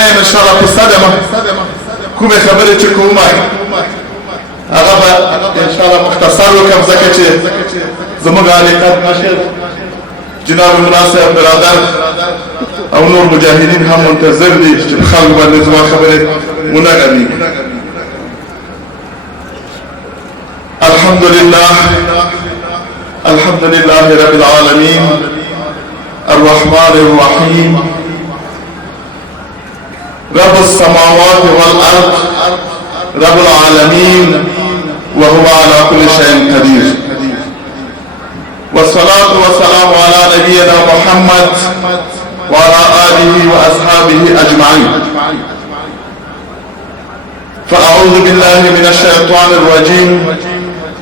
نه ان شاء الله په صدمه کومه خبره چې کومه هغه به ان شاء الله مختصر وکم ځکه چې زموږ علی قدر مشر جناب مناصر برادر او نور مجاهدین هم منتظر دي چې خلک باندې زما خبره ونه غوي. الحمد لله رب العالمين الرحمن الرحيم رب السماوات والأرض رب العالمين وهو على كل شيء قدير. والصلاة والسلام على نبينا محمد وعلى آله وأصحابه أجمعين. فأعوذ بالله من الشيطان الرجيم.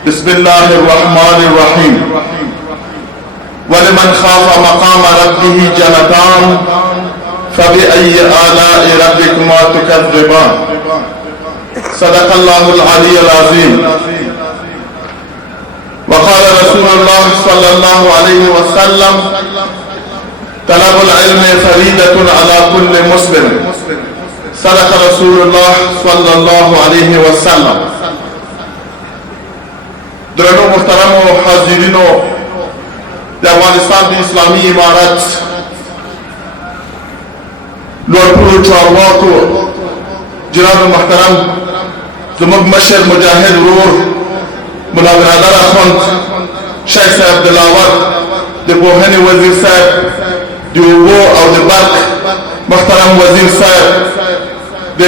بسم الله الرحمن الرحيم. ولمن خاف مقام ربه جنتان فبأي آلاء ربكما تكذبان. صدق الله العلي العظيم. وقال رسول الله صلى الله عليه وسلم طلب العلم فريدة على كل مسلم. صدق رسول الله صلى الله عليه وسلم. درنو محترم و حاضرینو د افغانستان د اسلامي امارت لوړپوړو چارواکو، جناب محترم زموږ مشر مجاهد ورور ملا برادر اخوند شیخ صاحب دلاور، د پوهنې وزیر صاحب، د اوبو او د برق محترم وزیر صاحب، د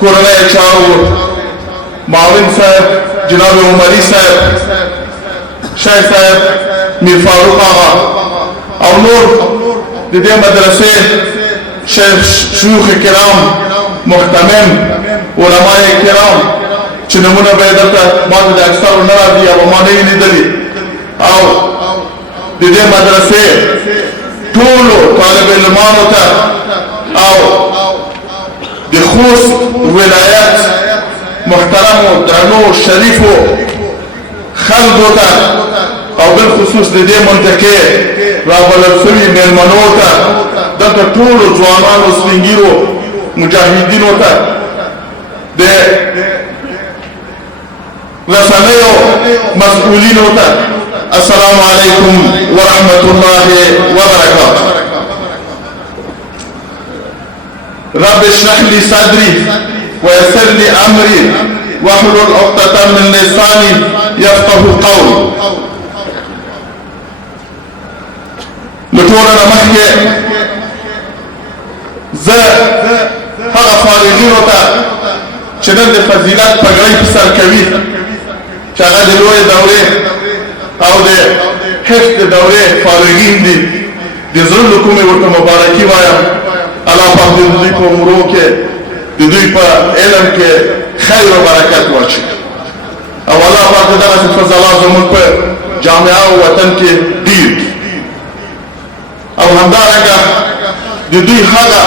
کورنۍ چارو معاون صاحب جناب عمری صاحب، شیخ صاحب میر فاروق آغا او نور د دې مدرسې شیوخ کرام، محتمم علماء کرام چې نمونه به دلته ماته د اکثرو نه راځي او ما نه یې لیدلي، او د دې مدرسې ټولو طالب علمانو ته او د خوست ولایت محترمو درنو شریفو خلکو ته او بالخصوص د دې منطقې رابلل شوي مېلمنو ته، دلته ټولو ځوانانو سپین ږیرو مجاهدینو ته، د رسنیو مسؤولینو ته السلام علیکم ورحمة الله وبرکاته. رب اشرح لي صدري ويسر لي امري واحلل عقدة من لساني يفقه قولي. لټول نه مخکې زه هغه فارغینو ته چې نن د فضیلت پګړۍ په سر کوي چې هغه د لویې دورې او د حفظ د دورې فارغین دي، د زړه له کومې ورته مبارکي وایم. الله پاک د دوی په عمرو کې د دوی په علم کې خیر و برکت واچوي، او الله پاک د دغسې فضلات زموږ په جامعه او وطن کې ډېر، او همدارنګه د دوی هغه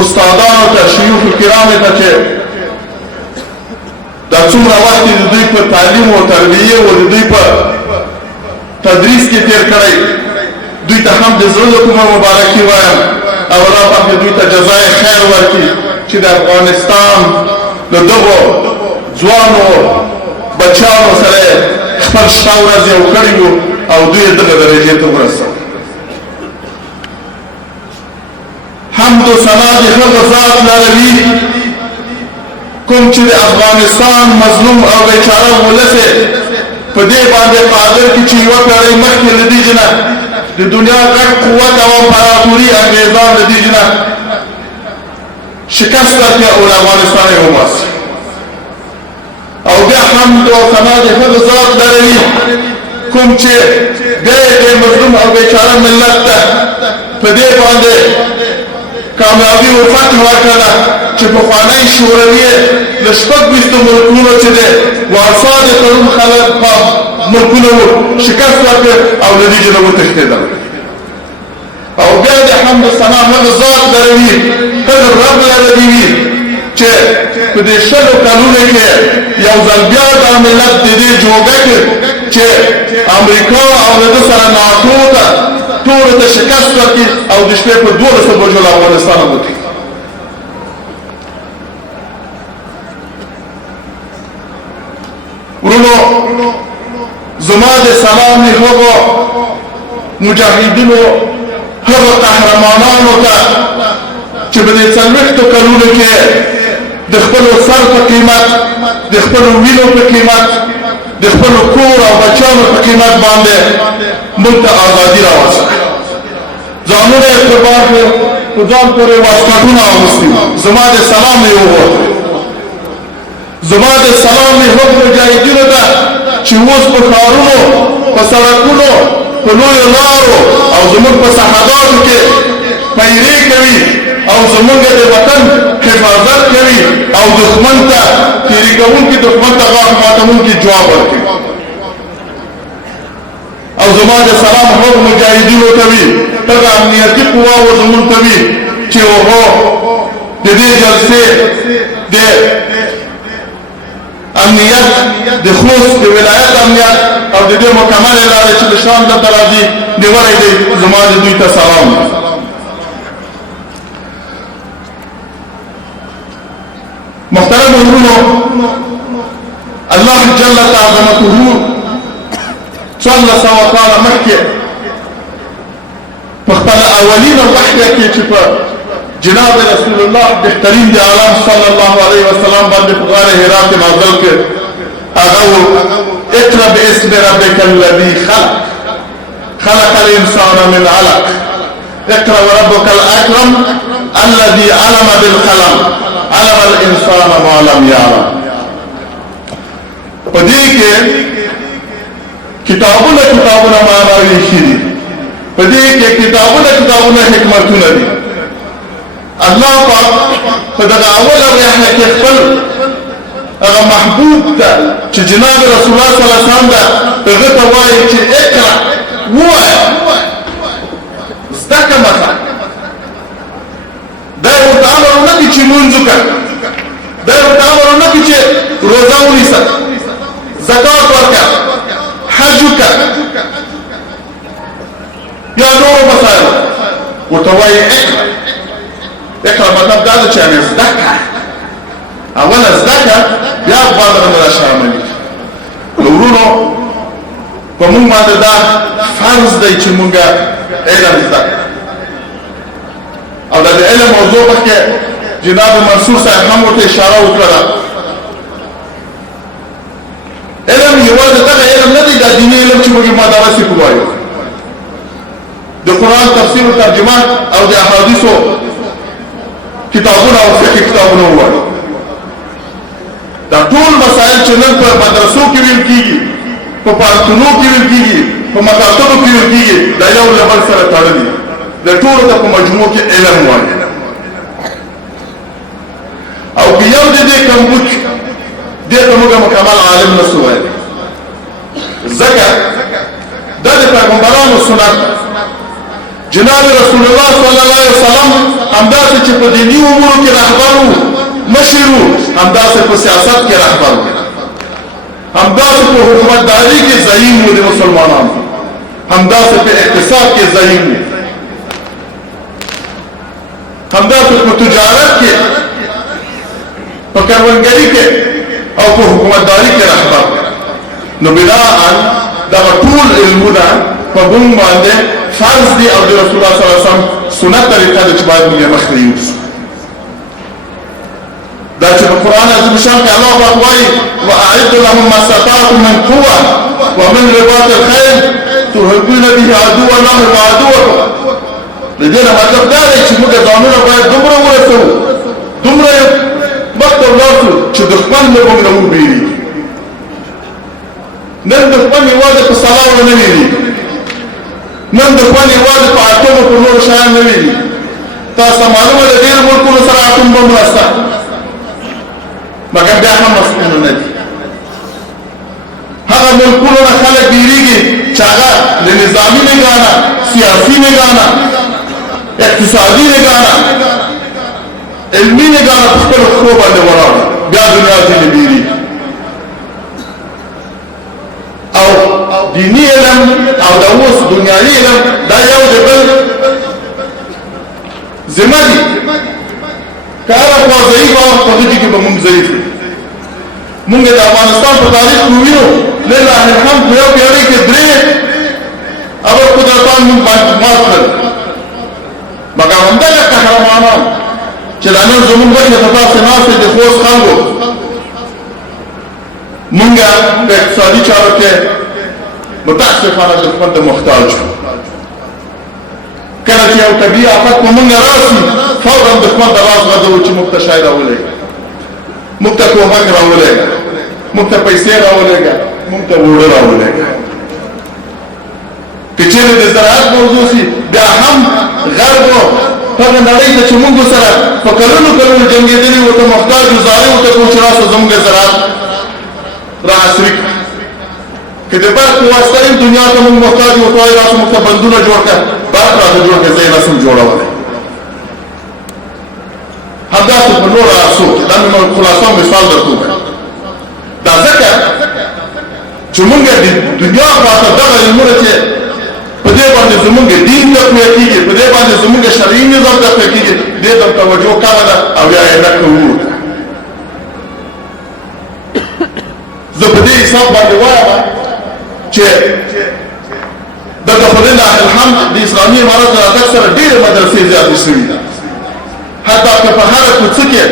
استادانو ته، شیوخ کرامو ته چې دا څومره وخت د دوی په تعلیم او تربیه او د دوی په تدریس کې تیر کړی، دوی ته هم د زړه له کومه مبارکي وایم، او الله پاک دوی ته جزای خیر ورکړي چې د افغانستان له دغو ځوانو بچیانو سره خپل شپه ورځ یو کړي وو او دوی یې دغه درجې ته ورسول. حمد و ثنا د هغه ذات لروي کوم چې د افغانستان مظلوم او بیچاره ولس په دې باندې قادر کړي چې یوه پېړۍ مخکې له دې نه د دنیا غټ قوت او امپراتوري انګریزان له دې نه شکست ورکړي او له افغانستانه یې وباسي، او بیا حمد و ثنا د هغه ذات لروي کوم چې د مظلوم او بیچاره ملت ته په دې باندې کامیابی و فتح ورکړه چې پخوانی شوروي له 26 ملکونو چې دی وارسا د تړون خلک په ملکونو شکست ورکړ او له دې نه وتښتېدل، او بیا د حمد و ثنا هغه ذات لروي، هغه رب لروي چې په دې 100 کلونو کې یو ځل بیا دا ملت د دې جوګه کې چې امریکا او د سره ناټو ته ټولو ته شکست ورکړي او د شپې په 12 بجو له افغانستانه زما د سلام هغو مجاهدینو هغو قهرمانانو ته چې په دې 40 کلونو کې د خپلو سر په قیمت د خپلو وینو په قیمت د خپلو کور او بچیانو په قیمت باندې موږ ته ازادي راوستله ځانونه یې قربان کړل په ځان پورې واسکټونه اغوستي زما د سلام یې وغوښتل زما د سلام یې هغو مجاهدینو ته چې اوس په ښارونو په سړکونو په لویو لارو او زموږ په سرحداتو کې پیرې کوي او زموږ د وطن حفاظت کوي او دښمن ته تیرې کوونکي دښمن ته غاښ ماتوونکي جواب ورکوي او زما د سلام هغو مجاهدینو ته وي هغه امنیتي قواو زموږ ته وي چې هغو د دې جلسې د امنیت د خوست د ولایت امنیت او د دې مکمل ادارې چې د شام دلته راځي نیولی دی زما د دوی ته سلام محترم ورونو الله جل عظمته 1400 کاله مخکې په خپله اولینه وحی کې چې په جناب رسول الله بهترین د عالم صلی الله علیه وسلم باندې په غار حرا کې نازل کړ هغه اقرأ باسم ربک الذی خلق خلق الانسان من علق اقرأ وربك الاکرم الذي علم بالقلم علم الانسان ما لم يعلم په دې کې کتابونه معناوي شي په دې کې کتابونه حکمتونه دي الله پاک په دغه اوله وحی کې خپل هغه محبوب ته چې جناب رسول الله صلی الله علیه وسلم ده هغه ته وایي چې اقرأ ووایه زده کړه مخه دا یې ورته امر ونه کړي چې لمونځ وکړه دا یې ورته امر ونه کړي چې روژه ونیسه زکات ورکړه حج وکړه یا نورو مسایلو ورته وایي اقرأ مطلب دا ده چې هغې زده کړه اوله زده کړه بیا بعد نه شامل نو ورونو په موږ باندې دا فرض دی چې موږ علم زده کړو او د علم موضوع مخکې جناب منصور صاحب هم ورته اشاره وکړه علم یوازې دغه علم نه دی دا دیني علم چې موږ مدارس کې وایو د قرآن تفسیر او ترجمه او د احادیثو کتابونه او فقهي کتابونه وایو دا ټول مسائل چې نن په مدرسو کې ویل کېږي په پارکونو کې ویل کېږي په مکاتبو کې ویل کېږي دا یو له بل سره تړلي د ټولو ته په مجموع کې علم وایي او که یو د دې کمبود دې ته موږ مکمل عالم نه سو وایي ځکه دا د پیغمبرانو سنت جناب رسول الله صلی الله علیه وسلم همداسې چې په دیني امورو کې رهبر وو مشر وو همداسې په سیاست کې رهبر وو همداسې په حکومتداري کې زعیم وو د مسلمانانو همداسې په اقتصاد کې زعیم وو همداسې په تجارت کې په کروندګري کې او په حکومتداري کې رهبر نو بناءً دغه ټول علمونه په موږ باندې فرض دي او د رسول الله صلی الله علیه وسلم سنت طریقه ده چې باید موږ یې مخته یوسو دا چې په قرآن عظیم شان کې الله پاک وایي واعد لهم ما استطعتم من قوه ومن رباط الخيل ترهبون به عدو الله وعدوكم د دې نه مطلب دا دی چې موږ ځانونه باید دومره ورسوو دومره مخته ولاړ چې دښمن له موږ نه وبېري نن دښمن یوازې په سلاو نه ویلي نن دښمن یوازې په اتومو په نورو شیانو نه ویلي تاسو معلومه ده ډېرو ملکونو سره اتوم بمونه شته مګر بیا هم مسؤلونه نه دي هغه ملکونو نه خلک ډېرېږي چې هغه د نظامي نګاه سیاسي نګاه اقتصادي نگانا علمی نگانا خپل خو باندې ولاړ بیا دنیا ته بیری او دینی علم او د اوس دنیاوی علم دا یو د بل زمادي کار په ځای په دې کې به موږ ضعیف موږ د افغانستان په تاریخ وینو لله الحمد په یو پیړۍ کې درې اول قدرتان موږ باندې مات کړل مګر همدغه قهرمانان چې دا نن زموږ وجه ته تاسې ناستې د خوست خلکو موږ په اقتصادي چارو کې متاسفانه دښمن ته محتاج شو کله چې یو طبیعي آفت په موږ راشي فورا دښمن ته لاس غځوو چې موږ ته شی راولېږه موږ ته کومک راولېږه موږ ته پیسې راولېږه موږ ته اوړه راولېږه که چېرې د زراعت موضوع شي بیا هم غربو هغه نړۍ ته چې موږ سره په کلونو کلونو جنګېدلي ورته محتاج وو ظالم ورته کوو چې راسه زموږ زراعت را عصري کړه که د برق په واسطه یې دنیا ته موږ محتاج ورته وایي راسه موږ ته بندونه جوړ کړه برق راته جوړ کړه زه یې نسم جوړولی همداسې په نورو عرصو کې دا مې خلاصه مثال درته ووایم دا ځکه چې موږ د دنیا خواته دغه علمونه چې په دې باندې زموږ دین تقویه کېږي په دې باندې زموږ شرعي نظام تقویه کېږي دې ته توجه کمه ده او بیا یې نه کوو زه په دې حساب باندې وایم چې د خدای الحمد د اسلامي امارت راتګ سره ډېرې مدرسې زیاتې شوي دي حتی که په هره کوڅه کې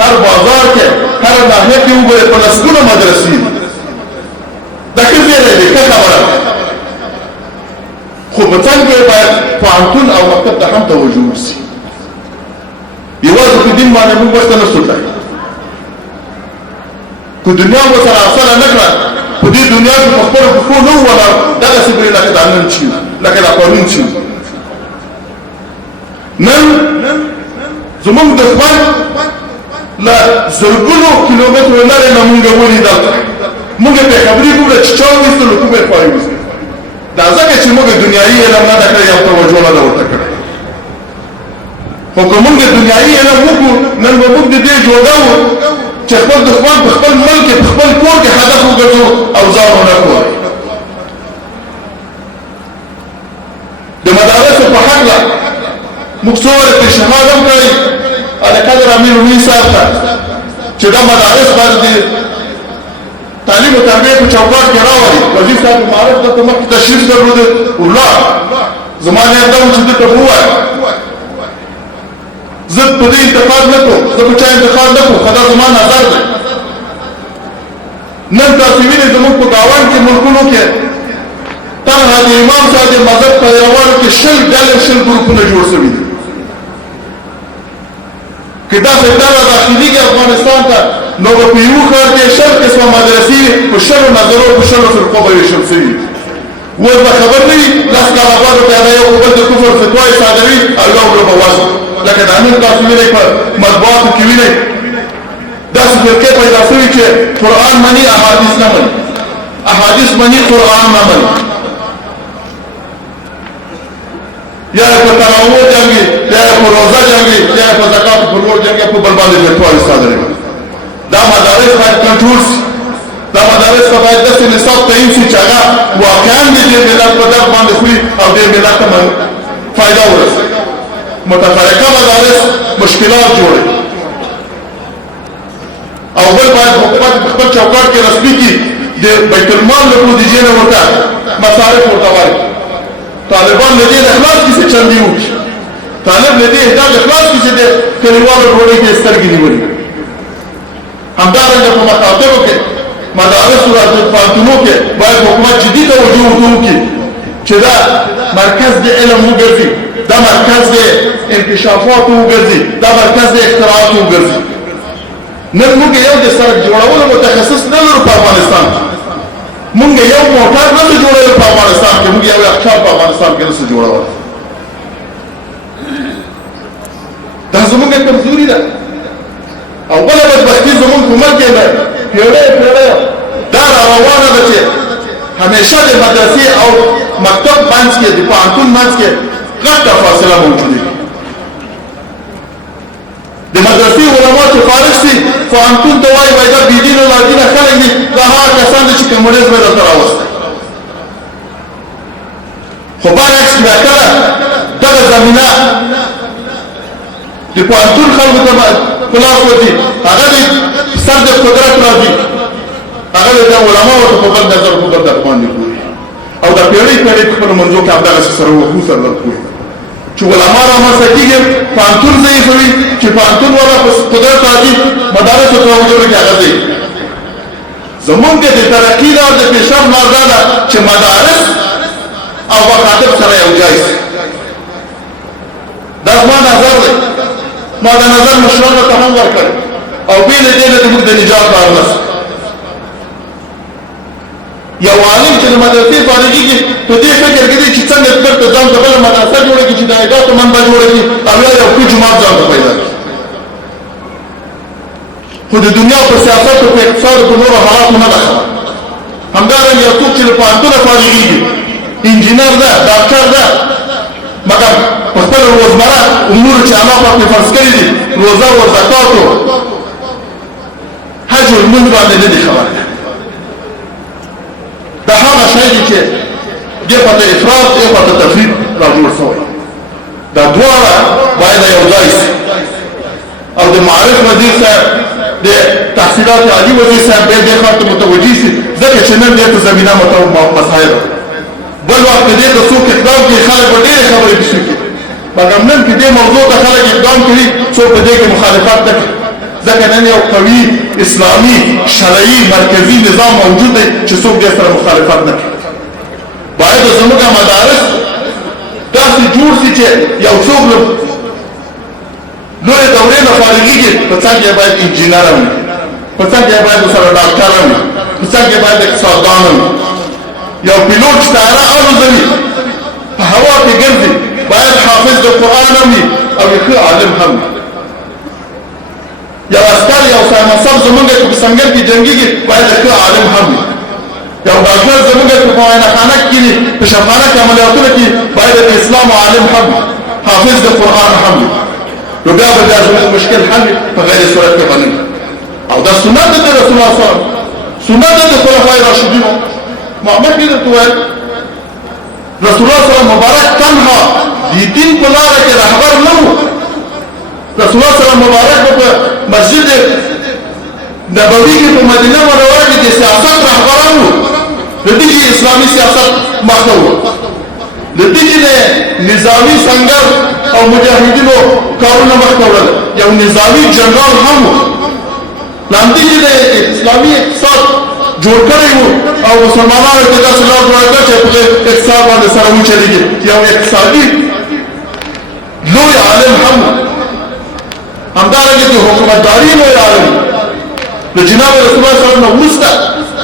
هر بازار کې هر ناحیه کې وګورئ په لسګونه مدرسې دي دا ښه زیری دی ښه خبره خو په څنګ کې باید پوهنتون او مکتب ته هم توجه وشي یوازې په دین باندې موږ ورته نه سوټای که دنیا مو سره اصله نه کړه په دې دنیا کې په خپلو پښو نه وولاړ دغسې به لکه دا نن چې لکه دا پرون چې نن زموږ دښمن له زرګونو کیلومترو لرې نه موږ ولیدل موږ پرې خبرې وکړه چې چا ویستلو کومې خوا یې ویستلو دا ځکه چې موږ دنیایي علم نه ده کړی او توجه نه ده ورته کړی خو که موږ دنیایي علم وکړو نن به موږ د دې جوړه وو چې خپل دښمن په خپل ملک کې په خپل کور کې هدف وګرځو او ځان ونه کړو د مدارسو په هکله موږ څو وارې پیشنهاد هم کړی القدر امیر روحي صاحب ته چې دا مدارس باندې تعلیم و تربیه په چوکاټ کې راولي وزیر صاحب معرف ته مخکې تشریف درلود ولاړ زما نیت دا و چې ده ته ووایم زه په دې انتقاد نه کوم زه په چا انتقاد نه کوم خو دا زما نظر دی نن تاسې وینئ زموږ په ګاونډ کې ملکونو کې تنها د امام صاحب د مذهب پیروانو کې 20 ډلې 20 ګروپونه جوړ شوي دي که داسې ډله داخلېږي افغانستان ته نو به په یوه ښار کې 10 قسمه مدرسې په 10 نظرو په 10 فرقو به ویشل شوي اوس به خبر نه وي 10 کاله بعد بیا د یو بل د کفر فتواې صادروي او یو بله به وژني لکه دا نن تاسو وینئ په مطبوعاتو کې وینئ داسې فرقې پیدا شوي چې قرآن مني احادیث نه مني احادیث مني قرآن نه مني یا په تراویح جنګي یا په روزه جنګي یا په زکات په ورور جنګي په بل باندې فتواې صادروي دا مدارس باید کنټرول شي دا مدارس ته باید داسې نصاب تعیین شي چې هغه واقعا د دې ملت په درد باندې خوري او دې ملت ته فایده ورسوي متفرقه مدارس مشکلات جوړوي او بل باید حکومت په خپل چوکاټ کې رسمي کړي د بیت المال له بودیجې نه ورته مصارف ورته وایي طالبان له دې د اخلاص کیسې چندې وکړي طالب له دې اهداف اخلاص کیسې د کلیوالو ډوډۍ کې سترګې نیولي همدارنګه په مکاتبو کې مدارسو پوهنتونو کې باید حکومت جدي توجه وکړي چې دا مرکز د علم وګرځي دا مرکز د انکشافاتو وګرځي دا مرکز د اختراعاتو وګرځي نن موږ یو د سړک جوړولو متخصص نه لرو په افغانستان کې موږ یو موټر نه جوړوو په افغانستان کې موږ یو یخچال په افغانستان کې نه جوړوو دا زموږ کمزوري ده او بله بدبختي زموږ په ملک کې ده پیړۍ دا راروانه ده چې همیشه د مدرسې او مکتب منځ کې د پوهنتون منځ کې غټه فاصله موجوده وي د مدرسې علما چې فارغ شي پوهنتون ته وایي وایي دا بېدینه لادینه خلک دي دا هغه کسان دي چې کمونیزم یې درته راوستی خو برعکس بیا کله دغه زمینه د پوهنتون خلکو ته په لاس ورځي هغه د سر د قدرت راځي هغه د علماء ورته په بل نظر په بل درک باندې ګوري او د پیړۍ پیړۍ په خپلو منځو کې همدغسې سره وښو سره ورکوي چې علما رامنځته کېږي پوهنتون ضعیفوي چې پوهنتون والا په قدرت راځي مدارسو ته وجوړو کې هغه ضعیف زمونږ د ترقي لار د پیشرفت لار دا ده چې مدارس او مکاتب سره یو ځای شي دا زما نظر دی ما د نظر مشرانو ته هم ورکړی او بې له دې نه زموږ د نجات لار نشته یو عالم چې د مدرسې فارغېږي په دې فکر کې دی چې څنګه بېرته ځان ته بله مدرسه جوړه کړي چې د عایداتو منبع جوړه کړي او یا یو ښه جومات ځان ته پیدا کړي خو د دنیا په سیاست او په اقتصاد او په نورو حالاتو نه ده خبر همدارنګه یو څوک چې له پوهنتونه فارغېږي انجینر ده ډاکټر ده مګر په خپل روزمره امورو چې الله پاک یې فرض کړي دي روزه او زکاتو حج او لمونځ باندې نه دي خبر دا هغه شی دی چې دې خواته افراط دې خواته تفریط راجوړ شوی دا دواړه باید یو ځای شي او د معارف وزیر صاحب د تحصیلات عالی وزیر صاحب باید دې خواته متوجه شي ځکه چې نن دې ته زمینه مسایل بل وخت دې ته څوک اقدام کوي خلک به ډېرې خبرې پسې کوي مګر نن کې دې موضوع ته خلک اقدام کوي څوک په دې کې مخالفت نه کوي ځکه نن یو قوي اسلامي شرعي مرکزي نظام موجود دی چې څوک دې سره مخالفت نه کوي باید زموږ مدارس داسې جوړ شي چې یو څوک لوی دورې نه فارغېږي په څنګ یې باید انجینر وي په څنګ یې باید ورسره ډاکټر وي په څنګ یې باید اقتصاددان وي یو پیلوټ چې طیاره الوزوي په هوا کې ګرځي باید حافظ د قرآن هم وي او یو ښه عالم هم وي یو عسکر یو سرمنصب زمونږ چې په سنګر کې جنګېږي باید ښه عالم هم وي یو ډاکټر زمونږ چې په معاینهخانه کې دي په شفاخانه کې عملیاتونه کې باید د اسلام عالم هم وي حافظ د قرآن هم وي نو بیا به بیا زموږ مشکل حل وي په غیر صورت کې به نه او دا سنت دی د رسول الله صلی الله علیه وسلم سنت دی د خلفای راشدینو ما مخکې درته وویل رسول الله صلی الله علیه وسلم مبارک تنها د دین په لاره کې رهبر نه و رسول الله صلی الله علیه وسلم مبارک په مسجد نبوي کې په مدینه منوره کې د سیاست رهبران وو د دې اسلامي سیاست مخته وو د دې نظامی سنگر او مجاهدینو کارونه مخته وړل یو نظامی جنرال هم وو لاندې د اسلامي اقتصاد جوړ کړی وو او مسلمانانو ته داسې لار جوړه کړه چې په اقتصاد باندې سره وچلېږي یو اقتصادي لوی عالم هم همدارنګه د حکومتداري لوی عالم د جناب رسول الله صلی الله علیه وسلم وروسته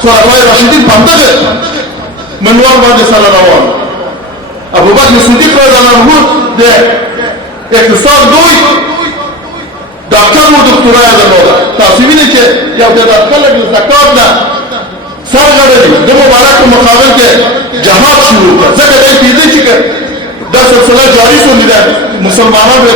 خلفای راشدین په همدغه منوال باندې سره روان ابو بکر صدیق رضی الله عنه د اقتصاد لوی ډاکټر و دکتورا یې درلوده تاسو وینئ چې یو تعداد خلک د زکات نه سرغړوي د مبارک په مقابل کې جهاد شروع کړ ځکه دی کېدی چې دا سلسله جاري شوې ده مسلمانانو